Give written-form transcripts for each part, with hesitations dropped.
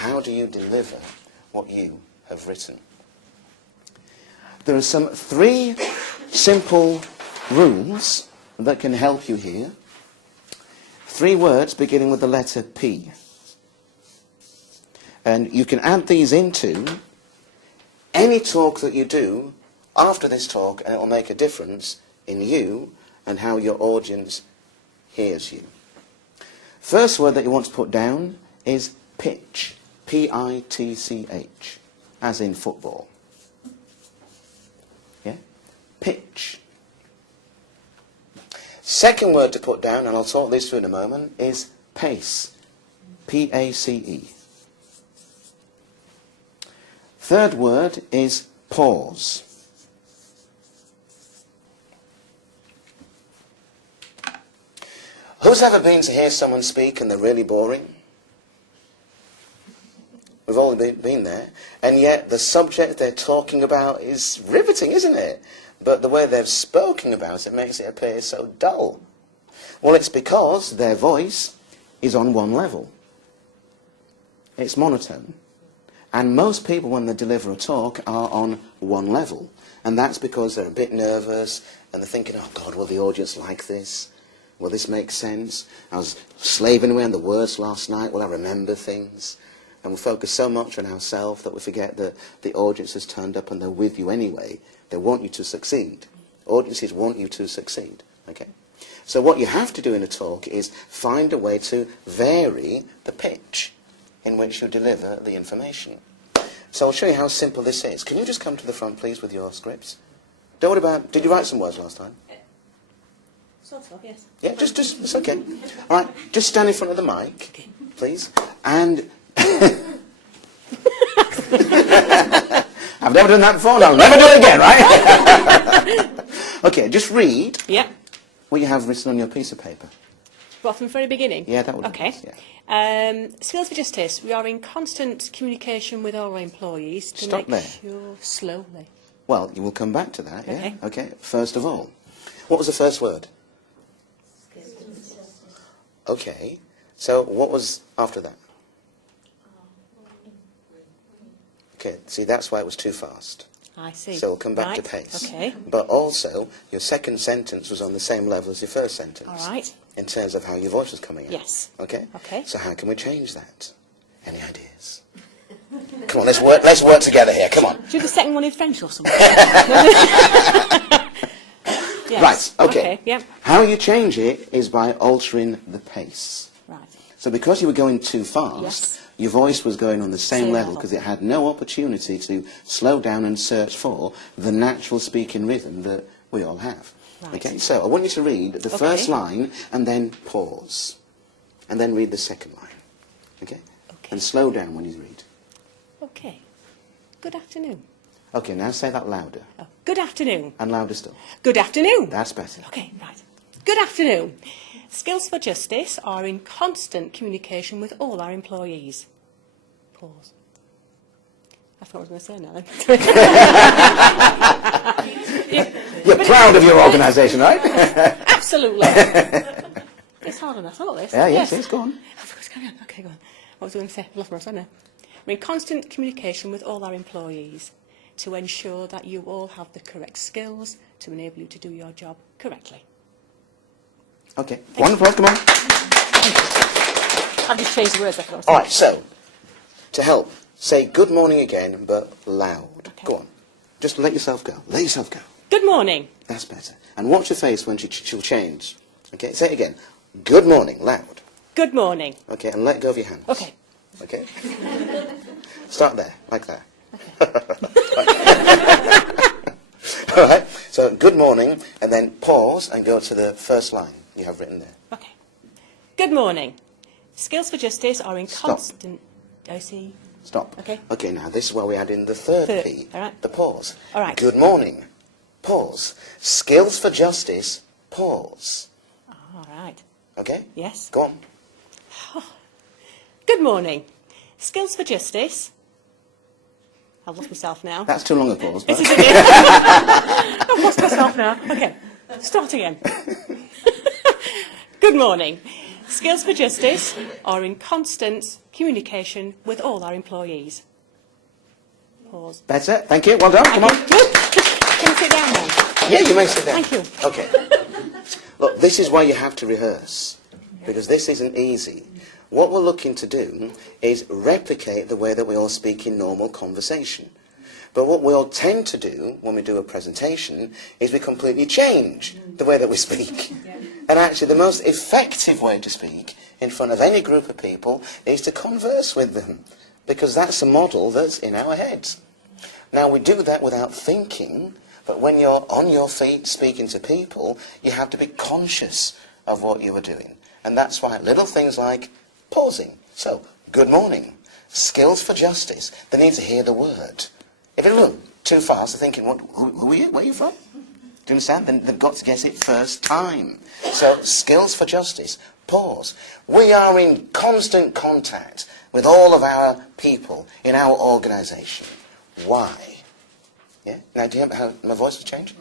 how do you deliver what you have written? There are some 3 simple rules that can help you here. 3 words beginning with the letter P. And you can add these into any talk that you do after this talk, and it will make a difference in you and how your audience hears you. First word that you want to put down is pitch. P-I-T-C-H, as in football. Yeah? Pitch. Second word to put down, and I'll talk this through in a moment, is pace. P-A-C-E. Third word is pause. Who's ever been to hear someone speak and they're really boring? We've all been there. And yet the subject they're talking about is riveting, isn't it? But the way they've spoken about it makes it appear so dull. Well, it's because their voice is on one level. It's monotone. And most people, when they deliver a talk, are on one level. And that's because they're a bit nervous, and they're thinking, oh God, will the audience like this? Will this make sense? I was slaving away on the words last night. Will I remember things? And we focus so much on ourselves that we forget that the audience has turned up and they're with you anyway. They want you to succeed. Audiences want you to succeed. Okay? So what you have to do in a talk is find a way to vary the pitch in which you deliver the information. So I'll show you how simple this is. Can you just come to the front, please, with your scripts? Don't worry about... Did you write some words last time? Sort of, yes. Yeah, just it's okay. All right, just stand in front of the mic, please. And... I've never done that before, and I'll never do it again, right? Okay, just read what you have written on your piece of paper. Well, from the very beginning? Yeah, that would be okay. nice, yeah. Skills for Justice. We are in constant communication with all our employees to Stop make there. sure... Slowly. Well, you will come back to that, yeah? Okay. Okay, first of all. What was the first word? Okay, so what was after that? Okay, see, that's why it was too fast. I see. So we'll come back to pace. Okay. But also, your second sentence was on the same level as your first sentence. All right. In terms of how your voice was coming out. Yes. Okay? Okay. So how can we change that? Any ideas? Come on, let's work together here, come on. Do you do the second one in French or something? Yes. Right, okay. Yep. How you change it is by altering the pace. Right. So because you were going too fast, your voice was going on the same level because it had no opportunity to slow down and search for the natural speaking rhythm that we all have. Right. Okay, so I want you to read the first line and then pause. And then read the second line. Okay? And slow down when you read. Okay. Good afternoon. Okay, now say that louder. Oh, good afternoon. And louder still. Good afternoon. That's better. Okay, right. Good afternoon. Skills for Justice are in constant communication with all our employees. Pause. I forgot what I was going to say now then. You're proud of your organisation, right? Absolutely. It's hard enough, isn't it? Yeah, yes, go on. Okay, go on. What was I going to say? I've lost my thought now. We're in constant communication with all our employees to ensure that you all have the correct skills to enable you to do your job correctly. Okay, wonderful, come on. I've just changed the words. All right, so, to help, say good morning again, but loud. Okay. Go on. Just let yourself go. Let yourself go. Good morning. That's better. And watch your face when she'll change. Okay, say it again. Good morning, loud. Good morning. Okay, and let go of your hands. Okay. Okay? Start there, like that. All right, so good morning, and then pause and go to the first line you have written there. Okay. Good morning. Skills for Justice are in constant... I see. Stop. Okay. Okay, now this is where we add in the third P, all right. the pause. All right. Good morning, pause. Skills for Justice, pause. All right. Okay? Yes. Go on. Good morning. Skills for Justice... I've lost myself now. That's too long a pause. But... I've lost myself now. Okay, start again. Good morning. Skills for Justice are in constant communication with all our employees. Pause. Better. Thank you. Well done. Come on. Can I sit down then? Yeah, you may sit down. Thank you. Okay. Look, this is why you have to rehearse, because this isn't easy. What we're looking to do is replicate the way that we all speak in normal conversation. But what we all tend to do when we do a presentation is we completely change the way that we speak. And actually the most effective way to speak in front of any group of people is to converse with them, because that's a model that's in our heads. Now we do that without thinking, but when you're on your feet speaking to people, you have to be conscious of what you are doing. And that's why little things like pausing. So, good morning. Skills for Justice. They need to hear the word. If it's a little too fast, they're thinking, who are you? Where are you from? Do you understand? Then they've got to get it first time. So, skills for justice. Pause. We are in constant contact with all of our people in our organisation. Why? Yeah? Now, do you hear how my voice has changed?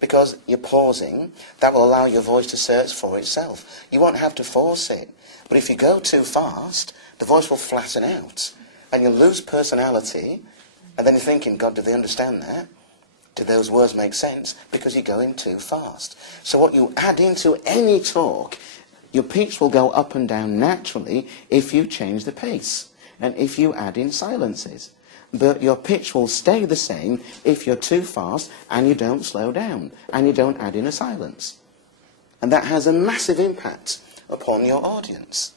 Because you're pausing, that will allow your voice to search for itself. You won't have to force it. But if you go too fast, the voice will flatten out, and you'll lose personality, and then you're thinking, God, do they understand that? Do those words make sense? Because you're going too fast. So what you add into any talk, your pitch will go up and down naturally if you change the pace, and if you add in silences. But your pitch will stay the same if you're too fast and you don't slow down, and you don't add in a silence. And that has a massive impact upon your audience.